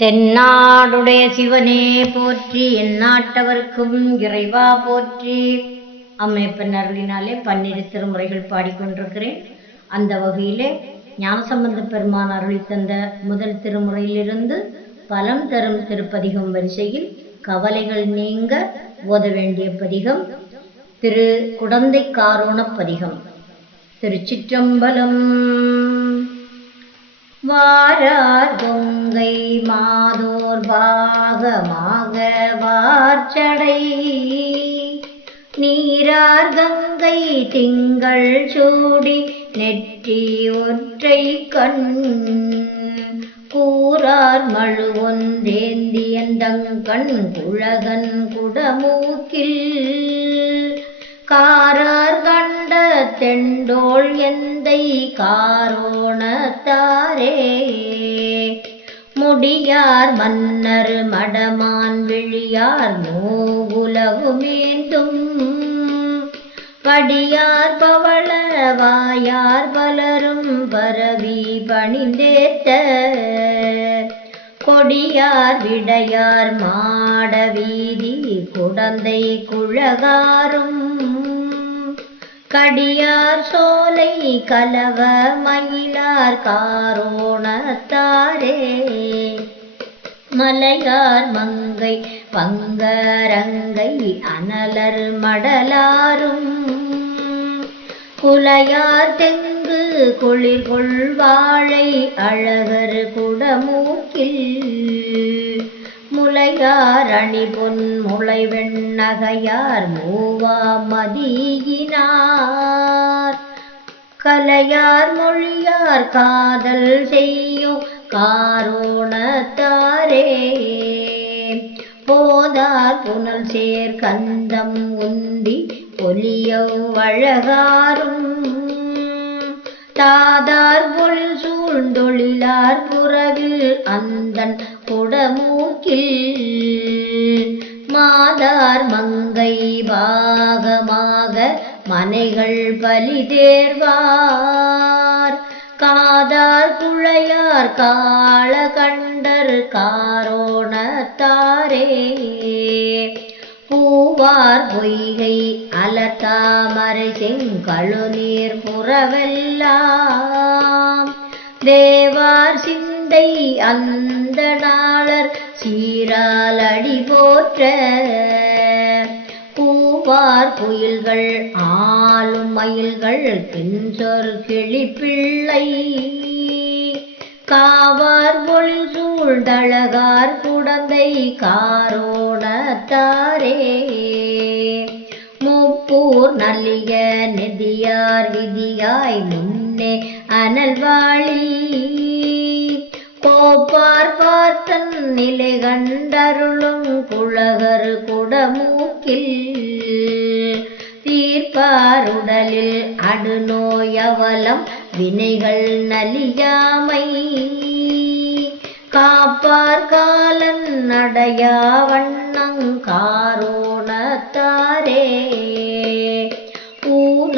தென்னாடுடைய சிவனே போற்றி எந்நாட்டவர்க்கும் இறைவா போற்றி. அம்மையப்பன் அருளினாலே பன்னிரு திருமுறைகள் பாடிக்கொண்டிருக்கிறேன். அந்த வகையிலே ஞானசம்பந்த பெருமான் அருளி தந்த முதல் திருமுறையிலிருந்து பலம் தரும் திருப்பதிகம் வரிசையில் கவலைகள் நீங்க ஓத வேண்டிய பதிகம் திரு குடந்தை காரோண பதிகம். திருச்சிற்றம்பலம் வாரார் கொங்கை மாதோர் பாகமாக வார்ச்சடை. நீரார் கங்கை திங்கள் சூடி நெற்றி ஒற்றை கண். கூறார் மழு ஒன்றேந்தியந்தங்கண் குழகன் குடமூக்கில். காரார் செண்டோள் எந்தை காரோணத்தாரே? முடியார் மன்னர் மடமான் விழியார் மூவுலகுமேந்தும் படியார் பவள வாயார் பலரும் பரவி பணிந்தேத்த. கொடியார் விடையார் மாட வீதி குடந்தை குழகாரும். கடியார் சோலை கலவ மயிலார் காரோணத்தாரே. மலையார் மங்கை பங்கரங்கை அனலர் மடலாரும். குலையார் தெங்கு குளிர்கொள் வாழை அழகர் குடமூக்கில் முளையார் அணி பொன் முளை வெண்ணகையார் மூவா மதியினார். கலையார் மொழியார் காதல் செய்யும் காரோணத்தாரே. போதார் புனல் சேர் கந்தம் உந்தி பொலியவ் அழகாரும் தாதார் பொழில் சூழ்ந்தொழிலார் புறவில் அந்தன் குடமூக்கில் மாதார் மங்கை பாகமாக மனைகள் பலி தேர்வார் காதார் குழையார் கால கண்டர் காரோணத்தாரே. பூவார் பொய்கை அலத்தாமரை செங்கழு நீர் புறவெல்லாம் தேவார் சிந்தை அந்த நாளர் சீரால் அடி போற்ற. பூவார் குயில்கள் ஆளும் மயில்கள் பின்சொர் கிளி பிள்ளை காவார் பொழில் சூழ்ந்தழகார் குடந்தை காரோணத்தாரே. முப்பூர் நல்லிய நெதியார் விதியாய் முன்னே அனல்வாழி. கோப்பார் பார்த்தன் நிலை கண்டருளும் குழகர் குடமூக்கில். தீர்ப்பாருடலில் அடுநோயவலம் வினைகள் நலியாமை. காப்பார் காலன் நடையா வண்ணங்காரோணத்தாரே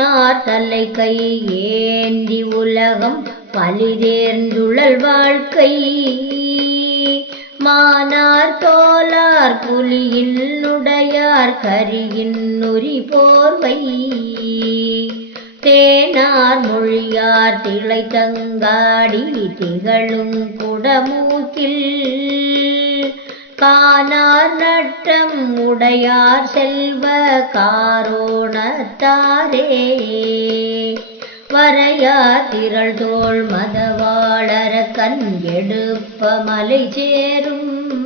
பூனார் தலை கை ஏந்தி உலகம் பலிதேர்ந்துழல் வாழ்க்கை. மானார் தோலார் புலியின் உடையார் கரியின் நுரி போர்வை. தேனார் மொழியார் திளை தங்காடி திகழும் குடமூக்கில். காணார் நட்டம் உடையார் செல்வ காரோணத்தாரே. வரையார் திரள் தோல் மதவாளர கண் எடுப்ப மலை சேரும்.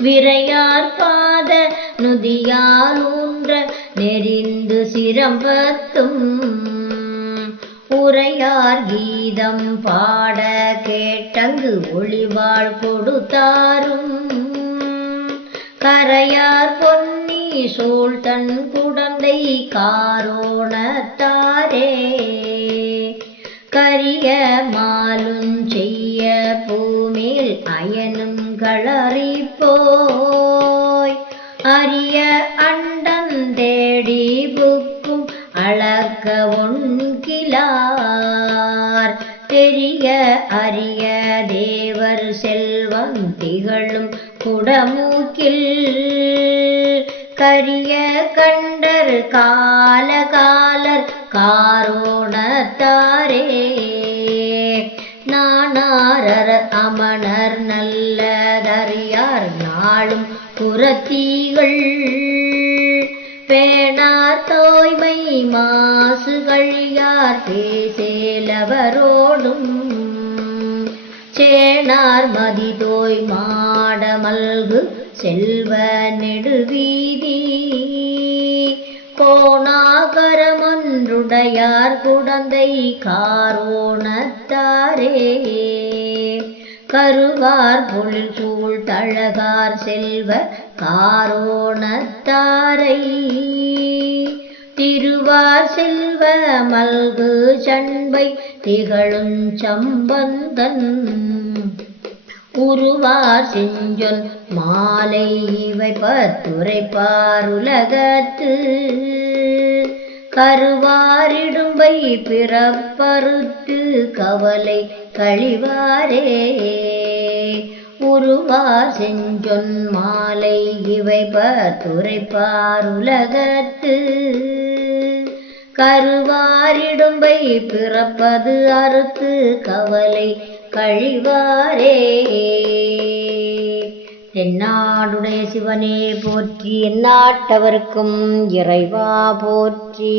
விரையார் பாத நுதியால் ஊன்ற நெறிந்து சிரம்பத்தும் உரையார் கீதம் பாட கேட்டங்கு ஒளிவாள் கொடுத்தாரும். கரையார் பொன்னி சூழ் தன் குடந்தை காரோணத்தாரே. கரிய மாலும் செய்ய பூமேல் அயனும் களறி போய் அரிய அண்டம் தேடி புக் ஒன்கிலார் செல்வம் திகழும் குடமூக்கில். கரிய கண்டர் கால காலர் காரோணத்தாரே. நானாரர் அமணர் நல்லதறியார் நாளும் புறத்தீகள். பேணார் தோய்மை மாசு கழியார் பேசேலவரோடும். சேனார் மதிதோய் மாடமல்கு செல்வ நெடுவீதி. கோணாகரமன்றுடையார் குடந்தை காரோணத்தாரே. கருவார் பொழில் கூழ் தழகார் செல்வ காரோணத்தாரை. திருவார் செல்வ மல்கு சண்பை திகழும் சம்பந்தன். உருவார் செஞ்சொல் மாலை இவை பத்துரைப்பார் உலகத்து கருவாரிடும்பை பிறப்பறுத்து கவலை கழிவாரே. உருவார் செஞ்சொன் மாலை இவை பத்துரைப்பார் உலகத்து கருவாரிடும்பை பிறப்பது அறுத்து கவலை கழிவாரே. தென்னாடுடைய சிவனே போற்றி எந்நாட்டவர்க்கும் இறைவா போற்றி.